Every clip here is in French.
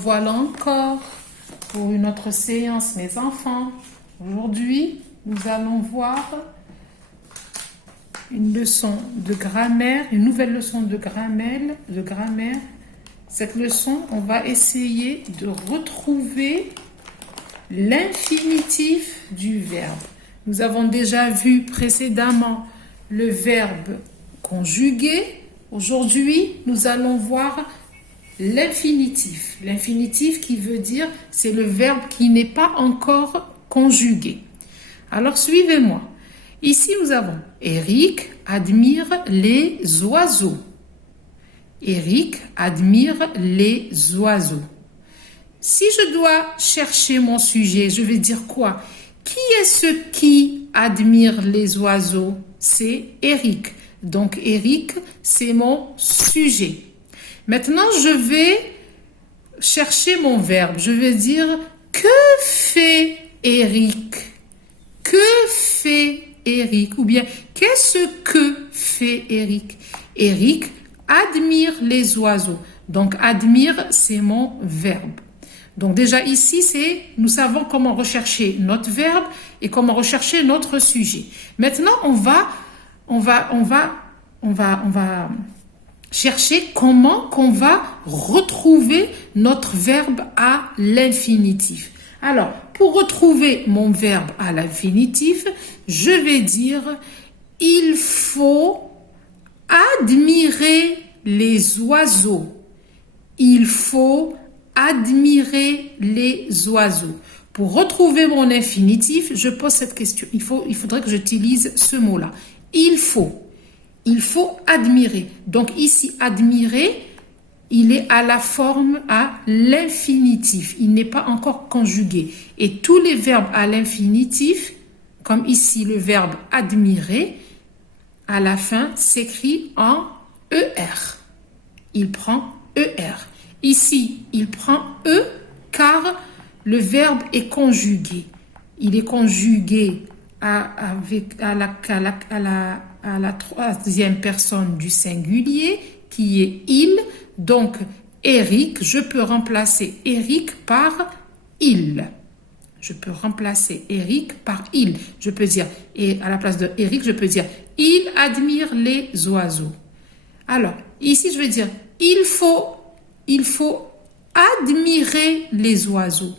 revoilà encore pour une autre séance, mes enfants. Aujourd'hui, nous allons voir une leçon de grammaire, une nouvelle leçon de grammaire. Cette leçon, on va essayer de retrouver l'infinitif du verbe. Nous avons déjà vu précédemment le verbe conjugué. Aujourd'hui, nous allons voir l'infinitif. L'infinitif qui veut dire, c'est le verbe qui n'est pas encore conjugué. Alors, suivez-moi. Ici, nous avons Eric admire les oiseaux. Eric admire les oiseaux. Si je dois chercher mon sujet, je vais dire quoi? Qui est ce qui admire les oiseaux? C'est Eric. Donc, Eric, c'est mon sujet. Maintenant, je vais chercher mon verbe. Je vais dire, que fait Eric? Que fait Eric? Ou bien, qu'est-ce que fait Eric? Eric admire les oiseaux. Donc, admire, c'est mon verbe. Donc, déjà ici, nous savons comment rechercher notre verbe et comment rechercher notre sujet. Maintenant, on va chercher comment qu'on va retrouver notre verbe à l'infinitif. Alors, pour retrouver mon verbe à l'infinitif, je vais dire « Il faut admirer les oiseaux. » Il faut admirer les oiseaux. Pour retrouver mon infinitif, je pose cette question. Il faudrait que j'utilise ce mot-là. Il faut admirer. Donc ici, admirer, il est à la forme à l'infinitif. Il n'est pas encore conjugué. Et tous les verbes à l'infinitif, comme ici le verbe admirer, à la fin s'écrit en ER. Il prend ER. Ici, il prend E car le verbe est conjugué. Il est conjugué à la troisième personne du singulier qui est il. Donc, Eric, je peux remplacer Eric par il. Je peux remplacer Eric par il. Je peux dire, et à la place de Eric, je peux dire il admire les oiseaux. Alors, ici, je vais dire il faut admirer les oiseaux.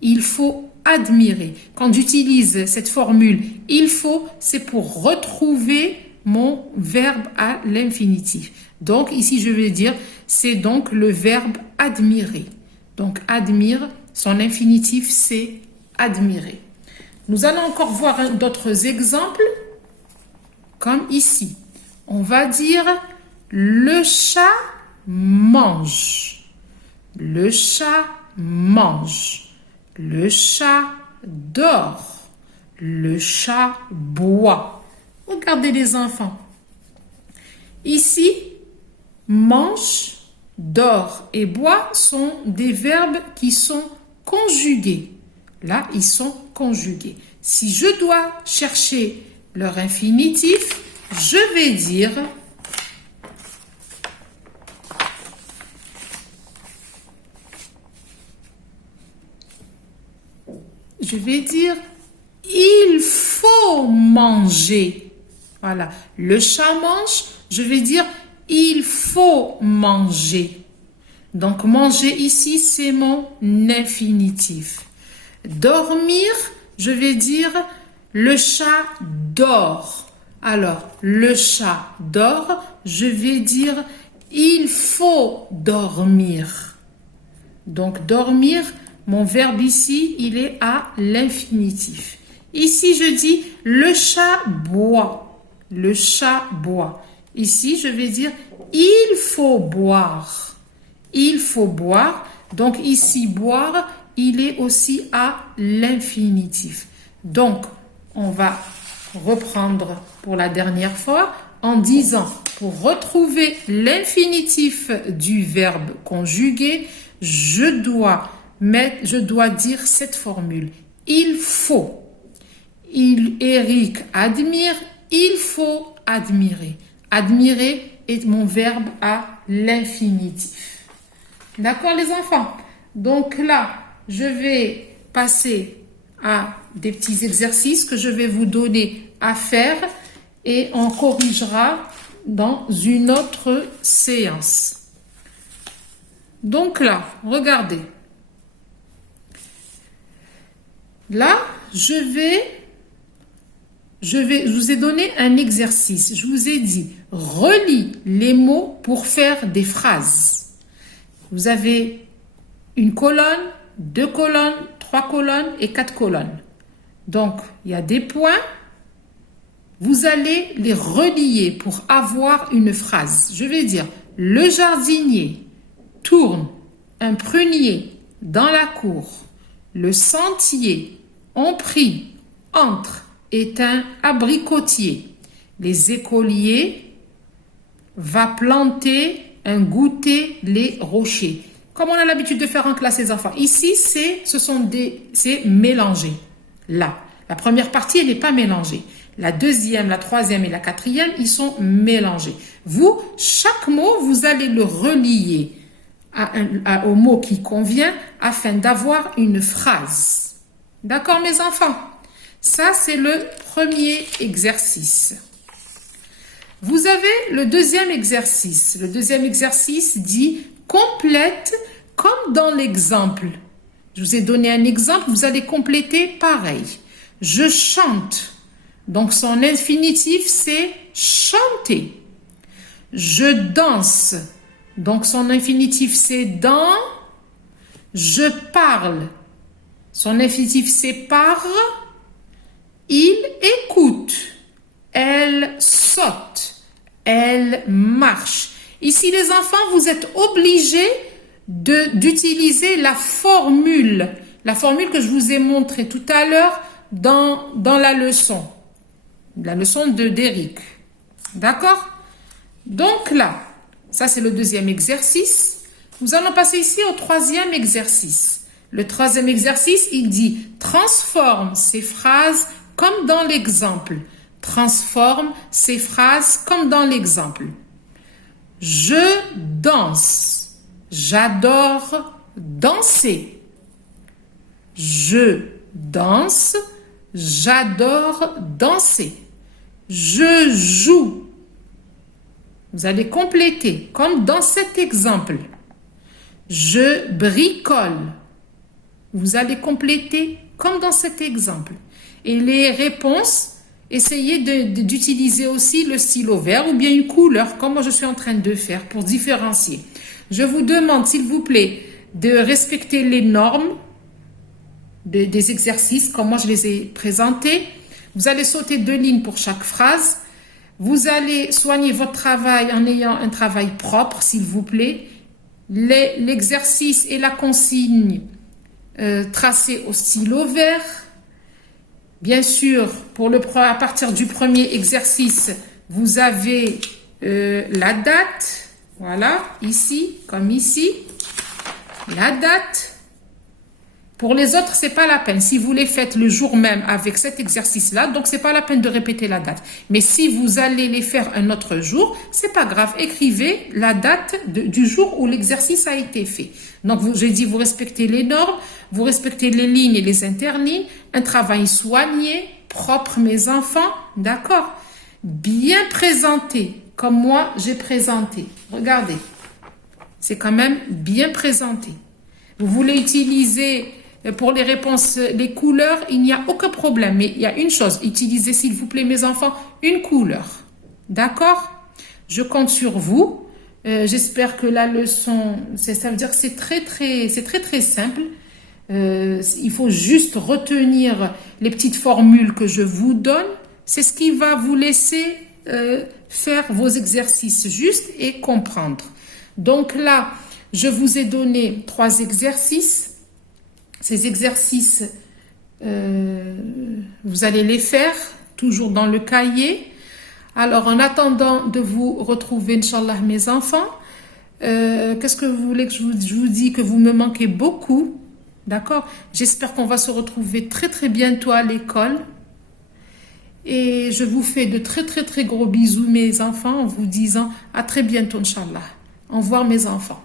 Il faut admirer. Quand j'utilise cette formule, il faut, c'est pour retrouver mon verbe à l'infinitif. Donc, ici, je vais dire, c'est donc le verbe admirer. Donc, admire, son infinitif, c'est admirer. Nous allons encore voir d'autres exemples, comme ici. On va dire, le chat mange. Le chat mange. Le chat dort. Le chat boit. Regardez les enfants. Ici, mange, dort et boit sont des verbes qui sont conjugués. Là, ils sont conjugués. Si je dois chercher leur infinitif, je vais dire il faut manger. Voilà. Le chat mange, je vais dire il faut manger. Donc, manger ici, c'est mon infinitif. Dormir, je vais dire le chat dort. Alors, le chat dort, je vais dire il faut dormir. Donc, dormir, mon verbe ici, il est à l'infinitif. Ici, je dis le chat boit. Le chat boit. Ici, je vais dire il faut boire. Il faut boire. Donc, ici, boire, il est aussi à l'infinitif. Donc, on va reprendre pour la dernière fois en disant, pour retrouver l'infinitif du verbe conjugué, je dois dire cette formule. Il faut. Eric admire, il faut admirer. Admirer est mon verbe à l'infinitif. D'accord les enfants? Donc là, je vais passer à des petits exercices que je vais vous donner à faire et on corrigera dans une autre séance. Donc là, regardez. Là, je vous ai donné un exercice. Je vous ai dit, relis les mots pour faire des phrases. Vous avez une colonne, 2 colonnes, 3 colonnes et 4 colonnes. Donc, il y a des points. Vous allez les relier pour avoir une phrase. Je vais dire, le jardinier tourne un prunier dans la cour. Le sentier, on prie, entre, est un abricotier. Les écoliers va planter un goûter les rochers. Comme on a l'habitude de faire en classe les enfants. Ici, c'est mélangé. Là, la première partie, elle n'est pas mélangée. La deuxième, la troisième et la quatrième, ils sont mélangés. Vous, chaque mot, vous allez le relier au mot qui convient afin d'avoir une phrase. D'accord, mes enfants? Ça, c'est le premier exercice. Vous avez le deuxième exercice. Le deuxième exercice dit « complète comme dans l'exemple ». Je vous ai donné un exemple, vous allez compléter pareil. Je chante. Donc, son infinitif, c'est chanter. Je danse. Donc, son infinitif, c'est dans. Je parle. Son infinitif, c'est par. Il écoute. Elle saute. Elle marche. Ici, les enfants, vous êtes obligés d'utiliser la formule que je vous ai montrée tout à l'heure dans la leçon d'Éric. D'accord? Donc là, ça c'est le deuxième exercice. Nous allons passer ici au troisième exercice. Le troisième exercice, il dit « Transforme ces phrases comme dans l'exemple. » Transforme ces phrases comme dans l'exemple. Je danse. J'adore danser. Je danse. J'adore danser. Je joue. Vous allez compléter comme dans cet exemple. Je bricole. Vous allez compléter comme dans cet exemple. Et les réponses, essayez d'utiliser aussi le stylo vert ou bien une couleur, comme moi je suis en train de faire pour différencier. Je vous demande, s'il vous plaît, de respecter les normes des exercices, comme moi je les ai présentés. Vous allez sauter 2 lignes pour chaque phrase. Vous allez soigner votre travail en ayant un travail propre, s'il vous plaît. L'exercice et la consigne tracés au stylo vert. Bien sûr, à partir du premier exercice, vous avez la date. Voilà, ici, comme ici. La date. Pour les autres, c'est pas la peine. Si vous les faites le jour même avec cet exercice-là, donc c'est pas la peine de répéter la date. Mais si vous allez les faire un autre jour, c'est pas grave. Écrivez la date du jour où l'exercice a été fait. Donc, j'ai dit, vous respectez les normes, vous respectez les lignes et les interlignes, un travail soigné, propre, mes enfants, d'accord? Bien présenté, comme moi, j'ai présenté. Regardez, c'est quand même bien présenté. Vous voulez utiliser pour les réponses, les couleurs, il n'y a aucun problème. Mais il y a une chose, utilisez s'il vous plaît mes enfants, une couleur. D'accord? Je compte sur vous. J'espère que la leçon, ça veut dire que c'est très simple. Il faut juste retenir les petites formules que je vous donne. C'est ce qui va vous laisser faire vos exercices justes et comprendre. Donc là, je vous ai donné 3 exercices. Ces exercices, vous allez les faire toujours dans le cahier. Alors, en attendant de vous retrouver, Inch'Allah, mes enfants, qu'est-ce que vous voulez que je vous dise? Que vous me manquez beaucoup, d'accord? J'espère qu'on va se retrouver très bientôt à l'école. Et je vous fais de très gros bisous, mes enfants, en vous disant à très bientôt, Inch'Allah. Au revoir, mes enfants.